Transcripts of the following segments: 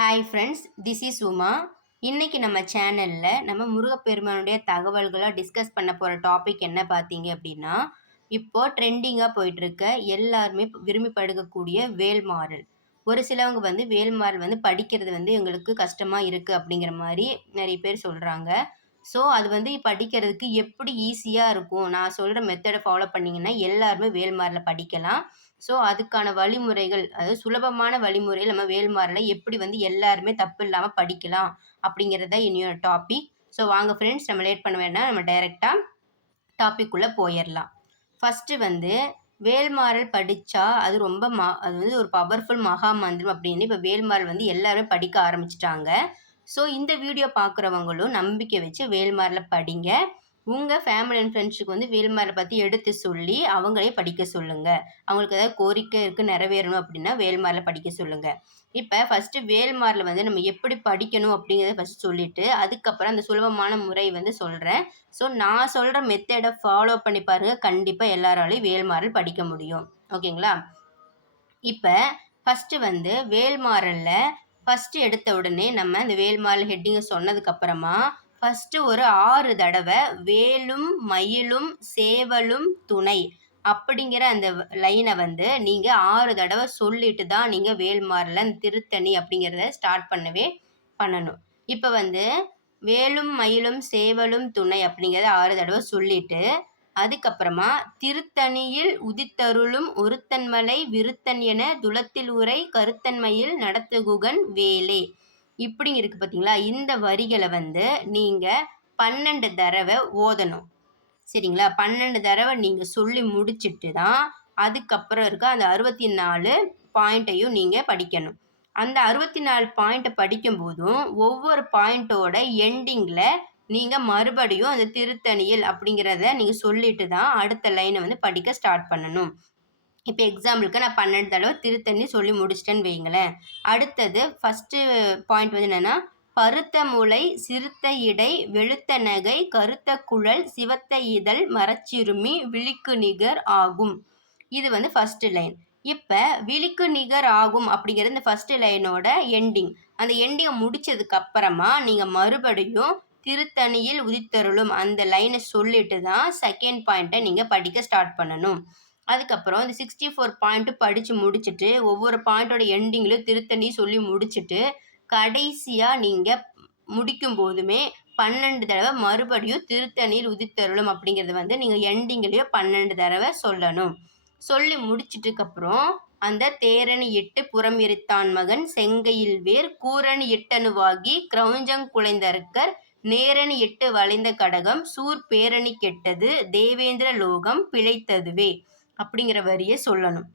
Hi friends this is Uma இன்றைக்கி நம்ம சேனலில் நம்ம முருகப்பெருமானுடைய தகவல்களை டிஸ்கஸ் பண்ண போகிற டாபிக் என்ன பார்த்தீங்க அப்படின்னா இப்போது ட்ரெண்டிங்காக போயிட்டுருக்க எல்லாருமே விரும்பி படுக்கக்கூடிய வேல்மாறல். ஒரு சிலவங்க வந்து வேல்மாறல் வந்து படிக்கிறது வந்து எங்களுக்கு கஷ்டமாக இருக்குது அப்படிங்கிற மாதிரி நிறைய பேர் சொல்கிறாங்க ஸோ அது வந்து படிக்கிறதுக்கு எப்படி ஈஸியாக இருக்கும்? நான் சொல்கிற மெத்தடை ஃபாலோ பண்ணிங்கன்னா எல்லாருமே வேல்மாரில் படிக்கலாம். ஸோ அதுக்கான வழிமுறைகள் அதாவது சுலபமான வழிமுறையில் நம்ம வேல்மாரில் எப்படி வந்து எல்லாருமே தப்பு இல்லாமல் படிக்கலாம் அப்படிங்கிறது தான் என்னோட டாபிக் ஸோ வாங்க ஃப்ரெண்ட்ஸ் நம்ம லேட் பண்ண வேண்டாம் நம்ம டைரெக்டாக டாபிக்குள்ளே போயிடலாம் ஃபஸ்ட்டு வந்து வேல்மாறல் படித்தா அது ரொம்ப மா அது வந்து ஒரு பவர்ஃபுல் மகா மந்திரம் அப்படின்னு இப்போ வேல்மாறல் வந்து எல்லாருமே படிக்க ஆரம்பிச்சிட்டாங்க. ஸோ இந்த வீடியோ பார்க்குறவங்களும் நம்பிக்கை வச்சு வேல்மாரில் படிங்க. உங்கள் ஃபேமிலி அண்ட் ஃப்ரெண்ட்ஸுக்கு வந்து வேல்மாரை பற்றி எடுத்து சொல்லி அவங்களே படிக்க சொல்லுங்கள் அவங்களுக்கு ஏதாவது கோரிக்கை இருக்குது நிறைவேறணும் அப்படின்னா வேல்மாரில் படிக்க சொல்லுங்கள் இப்போ ஃபஸ்ட்டு வேல்மாரில் வந்து நம்ம எப்படி படிக்கணும் அப்படிங்கிறத ஃபஸ்ட் சொல்லிவிட்டு அதுக்கப்புறம் அந்த சுலபமான முறை வந்து சொல்கிறேன் ஸோ நான் சொல்கிற மெத்தடை ஃபாலோ பண்ணி பாருங்கள் கண்டிப்பாக எல்லாராலையும் வேல்மாரல் படிக்க முடியும். ஓகேங்களா இப்போ ஃபஸ்ட்டு வந்து வேல்மாரலில் ஃபஸ்ட்டு எடுத்த உடனே நம்ம இந்த வேல்மால் ஹெட்டிங்கை சொன்னதுக்கப்புறமா ஃபஸ்ட்டு ஒரு ஆறு தடவை வேலும் மயிலும் சேவலும் துணை அப்படிங்கிற அந்த லைனை வந்து நீங்கள் ஆறு தடவை சொல்லிட்டு தான் நீங்கள் வேல்மாரில் அந்த திருத்தணி அப்படிங்கிறத ஸ்டார்ட் பண்ணவே பண்ணணும். இப்போ வந்து வேலும் மயிலும் சேவலும் துணை அப்படிங்கிறத ஆறு தடவை சொல்லிட்டு அதுக்கப்புறமா திருத்தணியில் உதித்தருளும் ஒருத்தன்மலை விருத்தன் என துளத்தில் உரை கருத்தன்மையில் நடத்துகுகன் வேலே. இப்படிங்க இருக்கு பார்த்தீங்களா இந்த வரிகளை வந்து நீங்கள் பன்னெண்டு தடவை ஓதணும். சரிங்களா? பன்னெண்டு தடவை நீங்கள் சொல்லி முடிச்சுட்டு தான் அதுக்கப்புறம் இருக்க அந்த அறுபத்தி நாலு பாயிண்ட்டையும் நீங்கள் படிக்கணும். அந்த அறுபத்தி நாலு பாயிண்ட்டை படிக்கும்போதும் ஒவ்வொரு பாயிண்ட்டோட எண்டிங்கில் நீங்கள் மறுபடியும் அந்த திருத்தணியில் அப்படிங்கிறத நீங்கள் சொல்லிட்டு தான் அடுத்த லைனை வந்து படிக்க ஸ்டார்ட் பண்ணணும். இப்போ எக்ஸாம்பிளுக்கு நான் பன்னெண்டு தடவை திருத்தணி சொல்லி முடிச்சிட்டேன்னு வைங்களேன் அடுத்தது ஃபஸ்ட்டு பாயிண்ட் வந்து என்னென்னா பருத்த முளை சிறுத்த இடை வெளுத்த நகை கருத்த குழல் சிவத்த இதழ் மரச்சிறுமி விழிக்கு நிகர் ஆகும். இது வந்து ஃபஸ்ட்டு லைன் இப்போ விழிக்கு நிகர் ஆகும் அப்படிங்கிறது இந்த ஃபஸ்ட்டு லைனோட எண்டிங் அந்த எண்டிங்கை முடித்ததுக்கப்புறமா நீங்கள் மறுபடியும் திருத்தணியில் உதித்தருளும் அந்த லைனை சொல்லிட்டு தான் செகண்ட் பாயிண்ட்டை நீங்கள் படிக்க ஸ்டார்ட் பண்ணணும். அதுக்கப்புறம் இந்த சிக்ஸ்டி ஃபோர் பாயிண்ட்டு படித்து முடிச்சுட்டு ஒவ்வொரு பாயிண்ட்டோட எண்டிங்லையும் திருத்தணி சொல்லி முடிச்சுட்டு கடைசியாக நீங்கள் முடிக்கும் போதுமே பன்னெண்டு தடவை மறுபடியும் திருத்தணியில் உதித்தருளும் அப்படிங்கிறது வந்து நீங்கள் எண்டிங்லேயோ பன்னெண்டு தடவை சொல்லணும். சொல்லி முடிச்சிட்டுக்கப்புறம் அந்த தேரணி எட்டு புறமிருத்தான் மகன் செங்கையில் வேர் கூரணி எட்டனுவாகி கிரௌஞ்சங் குலைந்தருக்கர் நேரணி எட்டு வளைந்த கடகம் சூர் பேரணி கெட்டது தேவேந்திர லோகம் பிழைத்ததுவே அப்படிங்கிற வரியை சொல்லணும்.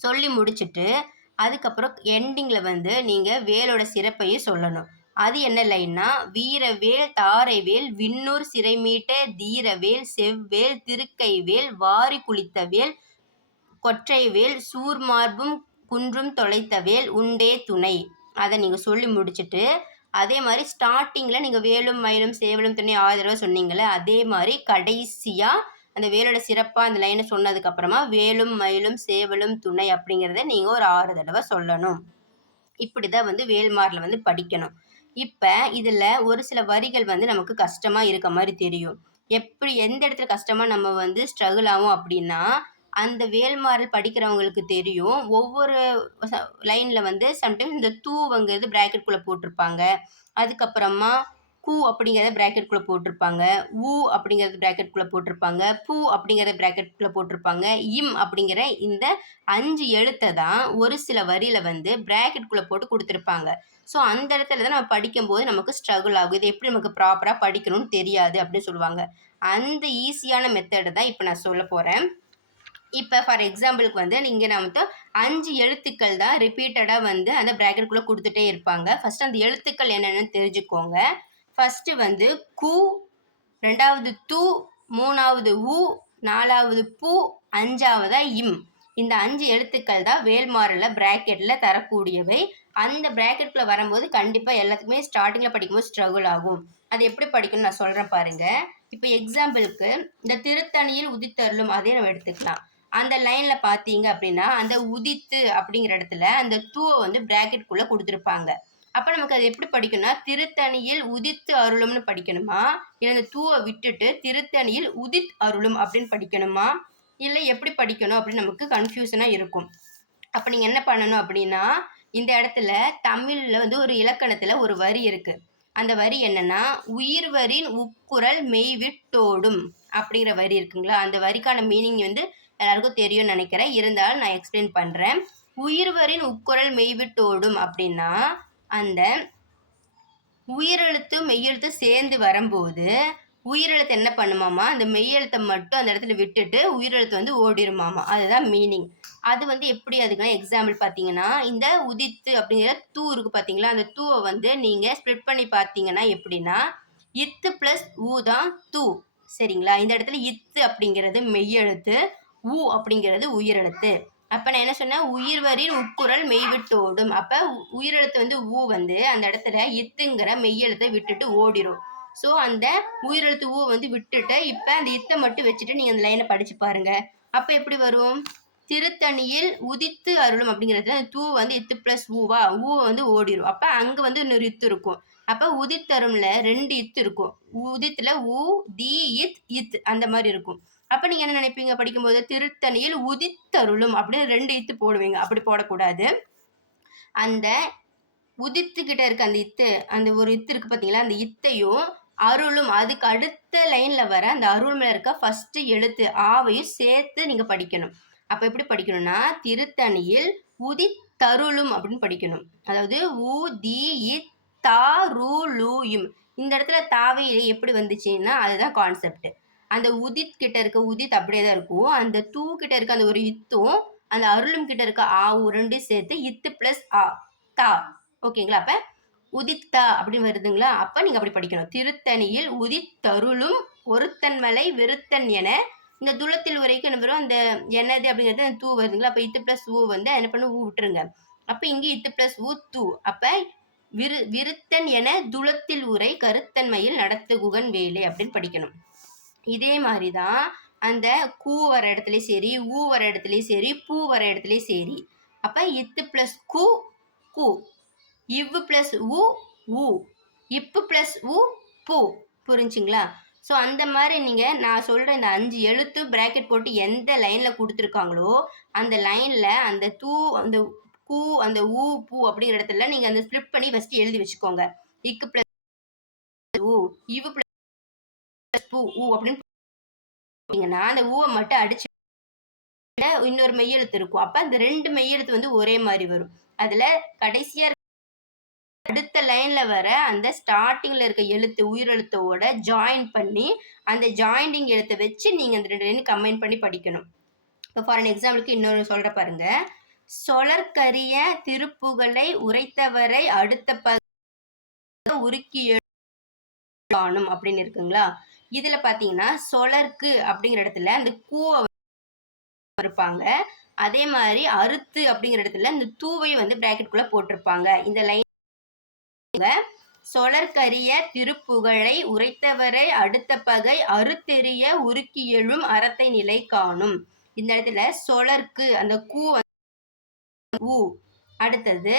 சொல்லி முடிச்சுட்டு அதுக்கப்புறம் எண்டிங்கில் வந்து நீங்கள் வேலோட சிறப்பையும் சொல்லணும். அது என்ன லைன்னா வீரவேல் தாரைவேல் விண்ணூர் சிறைமீட்ட தீரவேல் செவ்வேல் திருக்கைவேல் வாரி குளித்தவேல் கொற்றைவேல் சூர்மார்பும் குன்றும் தொலைத்தவேல் உண்டே துணை. அதை நீங்கள் சொல்லி முடிச்சுட்டு அதே மாதிரி ஸ்டார்டிங்கில் நீங்கள் வேலும் மயிலும் சேவலும் துணை ஆறு தடவை சொன்னீங்களே அதே மாதிரி கடைசியாக அந்த வேலோட சிறப்பாக அந்த லைனை சொன்னதுக்கப்புறமா வேலும் மயிலும் சேவலும் துணை அப்படிங்கிறத நீங்கள் ஒரு ஆறு தடவை சொல்லணும். இப்படி தான் வந்து வேல்மாரில் வந்து படிக்கணும். இப்போ இதில் ஒரு சில வரிகள் வந்து நமக்கு கஷ்டமாக இருக்க மாதிரி தெரியும். எப்படி எந்த இடத்துல கஷ்டமாக நம்ம வந்து ஸ்ட்ரகிள் ஆகும் அப்படின்னா அந்த வேல்மாறல் படிக்கிறவங்களுக்கு தெரியும். ஒவ்வொரு லைனில் வந்து சம்டைம்ஸ் இந்த தூவங்கிறது ப்ராக்கெட்குள்ளே போட்டிருப்பாங்க. அதுக்கப்புறமா கூ அப்படிங்கிறத ப்ராக்கெட்குள்ளே போட்டிருப்பாங்க. ஊ அப்படிங்கிறது ப்ராக்கெட்குள்ளே போட்டிருப்பாங்க. பூ அப்படிங்கிறத ப்ராக்கெட்குள்ளே போட்டிருப்பாங்க. இம் அப்படிங்கிற இந்த அஞ்சு எழுத்தை தான் ஒரு சில வரியில் வந்து ப்ராக்கெட்குள்ளே போட்டு கொடுத்துருப்பாங்க. ஸோ அந்த இடத்துல தான் நம்ம படிக்கும்போது நமக்கு ஸ்ட்ரகிள் ஆகும். இது எப்படி நமக்கு ப்ராப்பராக படிக்கணும்னு தெரியாது அப்படின்னு சொல்லுவாங்க. அந்த ஈஸியான மெத்தடை தான் இப்போ நான் சொல்ல போகிறேன் இப்போ ஃபார் எக்ஸாம்பிளுக்கு வந்து நீங்கள் நான் வந்து அஞ்சு எழுத்துக்கள் தான் ரிப்பீட்டடாக வந்து அந்த ப்ராக்கெட்குள்ளே கொடுத்துட்டே இருப்பாங்க. ஃபஸ்ட் அந்த எழுத்துக்கள் என்னென்னு தெரிஞ்சுக்கோங்க. ஃபஸ்ட்டு வந்து கு ரெண்டாவது து மூணாவது ஊ நாலாவது பூ அஞ்சாவதாக இம். இந்த அஞ்சு எழுத்துக்கள் தான் வேல்மாரில் ப்ராக்கெட்டில் தரக்கூடியவை. அந்த ப்ராக்கெட்டில் வரும்போது கண்டிப்பாக எல்லாத்துக்குமே ஸ்டார்டிங்கில் படிக்கும்போது ஸ்ட்ரகுள் ஆகும். அது எப்படி படிக்கணும்னு நான் சொல்கிறேன் பாருங்கள் இப்போ எக்ஸாம்பிளுக்கு இந்த திருத்தணியில் உதித்தருளும் அதே நம்ம எடுத்துக்கலாம். அந்த லைனில் பார்த்தீங்க அப்படின்னா அந்த உதித்து அப்படிங்கிற இடத்துல அந்த தூவை வந்து ப்ராக்கெட்குள்ளே கொடுத்துருப்பாங்க. அப்போ நமக்கு அது எப்படி படிக்கணும்னா திருத்தணியில் உதித்து அருளும்னு படிக்கணுமா? இல்லை அந்த தூவை விட்டுட்டு திருத்தணியில் உதித் அருளும் அப்படின்னு படிக்கணுமா? இல்லை எப்படி படிக்கணும் அப்படின்னு நமக்கு கன்ஃபியூஷனாக இருக்கும். அப்போ நீங்கள் என்ன பண்ணணும் அப்படின்னா இந்த இடத்துல தமிழில் வந்து ஒரு இலக்கணத்தில் ஒரு வரி இருக்குது அந்த வரி என்னன்னா உயிர்வரின் உக்குரல் மெய்விட்டோடும் அப்படிங்கிற வரி இருக்குங்களா? அந்த வரிக்கான மீனிங் வந்து எல்லாருக்கும் தெரியும்னு நினைக்கிறேன். இருந்தாலும் நான் எக்ஸ்பிளைன் பண்ணுறேன் உயிர்வரின் உட்குரல் மெய்விட்டோடும் அப்படின்னா அந்த உயிரெழுத்து மெய்யெழுத்து சேர்ந்து வரும்போது உயிரெழுத்து என்ன பண்ணுமாமா? அந்த மெய்யெழுத்தை மட்டும் அந்த இடத்துல விட்டுட்டு உயிரெழுத்து வந்து ஓடிருமாமா? அதுதான் மீனிங் அது வந்து எப்படி அதுக்கெல்லாம் எக்ஸாம்பிள் பார்த்தீங்கன்னா இந்த உதித்து அப்படிங்கிற தூ இருக்கு பார்த்தீங்களா? அந்த தூவை வந்து நீங்கள் ஸ்ப்ளிட் பண்ணி பார்த்தீங்கன்னா எப்படின்னா இத்து ப்ளஸ் ஊ தான் தூ. சரிங்களா? இந்த இடத்துல இத்து அப்படிங்கிறது மெய்யெழுத்து. ஊ அப்படிங்கிறது உயிரெழுத்து. அப்போ நான் என்ன சொன்னேன்? உயிர்வரின் உட்குரல் மெய்விட்டோடும். அப்போ உயிரெழுத்து வந்து ஊ வந்து அந்த இடத்துல இத்துங்கிற மெய்யெழுத்தை விட்டுட்டு ஓடிடும் ஸோ அந்த உயிரெழுத்து ஊ வந்து விட்டுட்டு இப்போ அந்த இத்தை மட்டும் வச்சுட்டு நீங்கள் அந்த லைனை படித்து பாருங்க. அப்போ எப்படி வரும்? திருத்தணியில் உதித்து அருளும் அப்படிங்கிறது அந்த தூ வந்து இத்து ப்ளஸ் ஊவா ஊ வந்து ஓடிடும் அப்போ அங்கே வந்து இன்னொரு இத்து இருக்கும். அப்போ உதித்தரும்ல ரெண்டு இத்து இருக்கும். உதித்தில் ஊ தி இத் இத் அந்த மாதிரி இருக்கும். அப்போ நீங்கள் என்ன நினைப்பீங்க? படிக்கும்போது திருத்தணியில் உதித்தருளும் அப்படின்னு ரெண்டு இத்து போடுவீங்க. அப்படி போடக்கூடாது. அந்த உதித்துக்கிட்ட இருக்க அந்த இத்து அந்த ஒரு இத்து இருக்கு பார்த்தீங்களா அந்த இத்தையும் அருளும். அதுக்கு அடுத்த லைன்ல வர அந்த அருள் மேல இருக்க ஃபர்ஸ்ட் எழுத்து ஆவையும் சேர்த்து நீங்க படிக்கணும். அப்ப எப்படி படிக்கணும்னா திருத்தணியில் உதி தருளும் அப்படின்னு படிக்கணும். அதாவது உ தி இ தா ரு லூயும் இந்த இடத்துல தாவையில எப்படி வந்துச்சுன்னா அதுதான் கான்செப்ட் அந்த உதித் கிட்ட இருக்க உதித் அப்படியே தான் இருக்கும். அந்த தூ கிட்ட இருக்க அந்த ஒரு இத்தும் அந்த அருளும் கிட்ட இருக்க ஆ ரெண்டும் சேர்த்து இத்து பிளஸ் ஆ தா. ஓகேங்களா? அப்ப உதித்தா அப்படின்னு வருதுங்களா? அப்ப நீங்க அப்படி படிக்கணும். திருத்தணியில் உதித்தருளும் ஒருத்தன் மலை வெறுத்தன் என. இந்த துளத்தில் உரைக்கு என்ன வரும்? அந்த என்னது அப்படிங்கிறது அந்த தூ வருதுங்களா? அப்ப இத்து பிளஸ் ஊ வந்து என்ன பண்ண ஊ விட்டுருங்க. அப்ப இங்கே இத்து பிளஸ் ஊ தூ. அப்ப விரு விருத்தன் என துளத்தில் உரை கருத்தன்மையில் நடத்துகுகன் வேலை அப்படின்னு படிக்கணும். இதே மாதிரி தான் அந்த கூ வர இடத்துலையும் சரி ஊ வர இடத்துலையும் சரி பூ வர இடத்துலையும் சரி. அப்போ இத்து ப்ளஸ் கூ கூ. இவ்வு ப்ளஸ் உ உ. இப்பு ப்ளஸ் உ பூ. புரிஞ்சுங்களா? ஸோ அந்த மாதிரி நீங்கள் நான் சொல்கிற இந்த அஞ்சு எழுத்து ப்ராக்கெட் போட்டு எந்த லைனில் கொடுத்துருக்காங்களோ அந்த லைனில் அந்த தூ அந்த கூ அந்த ஊ பூ அப்படிங்கிற இடத்துல நீங்கள் அந்த ஸ்லிப் பண்ணி ஃபஸ்ட்டு எழுதி வச்சுக்கோங்க. இக்கு ப்ளஸ் ஊ இவு ப்ளஸ் பூ ஊ அப்படின்னு அந்த ஊவை மட்டும் அடிச்சு இன்னொரு மெய்யெழுத்து இருக்கும். அப்போ அந்த ரெண்டு மெய்யெழுத்து வந்து ஒரே மாதிரி வரும். அதுல கடைசியா அடுத்த லைன்ல வர அந்த ஸ்டார்டிங்ல இருக்க எழுத்து உயிரெழுத்தோட ஜாயின் பண்ணி அந்த ஜாயிண்டிங் எழுத்தை வச்சு நீங்க அந்த ரெண்டு லைன் கம்பைன் பண்ணி படிக்கணும். இப்போ ஃபார் அன் எக்ஸாம்பிளுக்கு இன்னொரு சொல்ற பாருங்க. சொலற்கரிய திருப்புகளை உரைத்தவரை அடுத்த ப உருக்கி காணும் அப்படின்னு இருக்குங்களா? இதுல பாத்தீங்கன்னா சொலர்க்கு அப்படிங்கிற இடத்துல அந்த கூவை இருப்பாங்க அதே மாதிரி அறுத்து அப்படிங்கிற இடத்துல இந்த தூவையும் வந்து பிராக்கெட்குள்ள போட்டிருப்பாங்க. இந்த லைன் சொலற்கரிய திருப்புகழை உரைத்தவரை அடுத்த பகை அறுத்தெறிய உருக்கி எழும் அறத்தை நிலை காணும். இந்த இடத்துல சொலர்க்கு அந்த கூ ஊ. அடுத்தது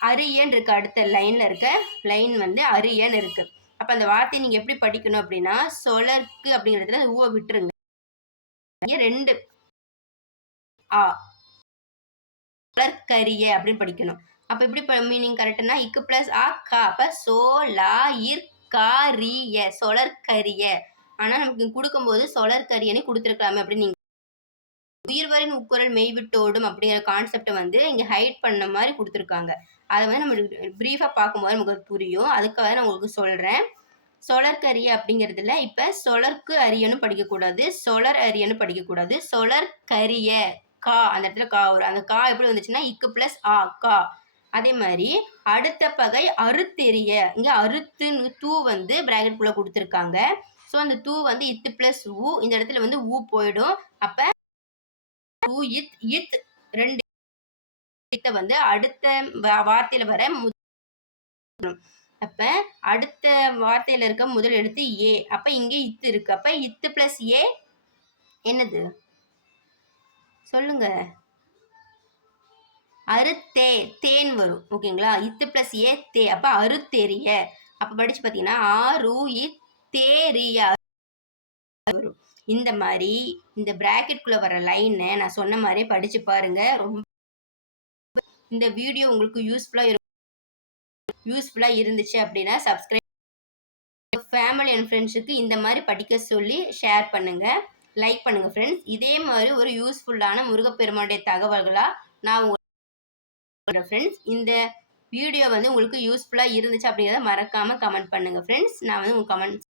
அரியன் இருக்கு அடுத்த லைன்ல இருக்க. லைன் வந்து அரியன் இருக்கு. அப்ப அந்த வார்த்தையை நீங்க எப்படி படிக்கணும் அப்படின்னா சொலர்க்கு அப்படிங்கிறதுல ஊவை விட்டுருங்க. ரெண்டு. ஆ. சொலற்கரிய அப்படின்னு படிக்கணும். அப்போ எப்படி மீனிங் கரெக்டுனா இக்கு ப்ளஸ் ஆ கா. அப்போ சோ லா இர் கா சொலற்கரிய ஆனால் நமக்கு கொடுக்கும்போது சொலற்கரியனே கொடுத்துருக்கலாமே அப்படின்னு நீங்கள் உயிர்வரின் உக்குரல் மெய்விட்டோடும் அப்படிங்கிற கான்செப்டை வந்து இங்கே ஹைட் பண்ண மாதிரி கொடுத்துருக்காங்க. அதை வந்து நம்ம ப்ரீஃபாக பார்க்கும்போது நமக்கு புரியும். அதுக்காக நான் உங்களுக்கு சொல்கிறேன் சொலற்கரிய அப்படிங்கிறதுல இப்போ சொலர்க்கு அரியன்னு படிக்கக்கூடாது. சொலர் அரியனும் படிக்கக்கூடாது. சொலர் கரிய கா அந்த இடத்துல கா வரும். அந்த கா எப்படி வந்துச்சுன்னா இக்கு ப்ளஸ் ஆ கா. அதே மாதிரி அடுத்த பகை அறுத்தெரிய இங்கே அறுத்துன்னு தூ வந்து ப்ராக்கெட்குள்ளே கொடுத்துருக்காங்க. ஸோ அந்த தூ வந்து இத்து ப்ளஸ் ஊ இந்த இடத்துல வந்து ஊ போயிடும். அப்போ ஊ இத் இத் ரெண்டு கிட்ட வந்து அடுத்த வார்த்தையில வர அப்ப அடுத்த வார்த்தையில இருக்க முதல் எழுத்து ஏ. அப்ப இங்க இத்து இருக்கு. அப்ப இத்து பிளஸ் ஏ என்னது? சொல்லுங்க. அறுத்தே தேன் வரும். ஓகேங்களா இத்து ப்ளஸ் ஏ தே. அப்ப அறுத்தெரிய அப்ப படிச்சு பாத்தீங்கன்னா ஆறு இ தேரிய வரும். இந்த மாதிரி இந்த ப்ராக்கெட்குள்ளே வர லைனை நான் சொன்ன மாதிரி படித்து பாருங்க. ரொம்ப இந்த வீடியோ உங்களுக்கு யூஸ்ஃபுல்லாக இருக்கும் யூஸ்ஃபுல்லாக இருந்துச்சு அப்படின்னா சப்ஸ்கிரைப் ஃபேமிலி அண்ட் ஃப்ரெண்ட்ஸுக்கு இந்த மாதிரி படிக்க சொல்லி ஷேர் பண்ணுங்கள் லைக் பண்ணுங்கள் ஃப்ரெண்ட்ஸ் இதே மாதிரி ஒரு யூஸ்ஃபுல்லான முருகப்பெருமானுடைய தகவல்களாக நான் உங்களுக்கு ஃப்ரெண்ட்ஸ் இந்த வீடியோ வந்து உங்களுக்கு யூஸ்ஃபுல்லாக இருந்துச்சு அப்படிங்கிறத மறக்காமல் கமெண்ட் பண்ணுங்கள் ஃப்ரெண்ட்ஸ் நான் வந்து உங்கள் கமெண்ட்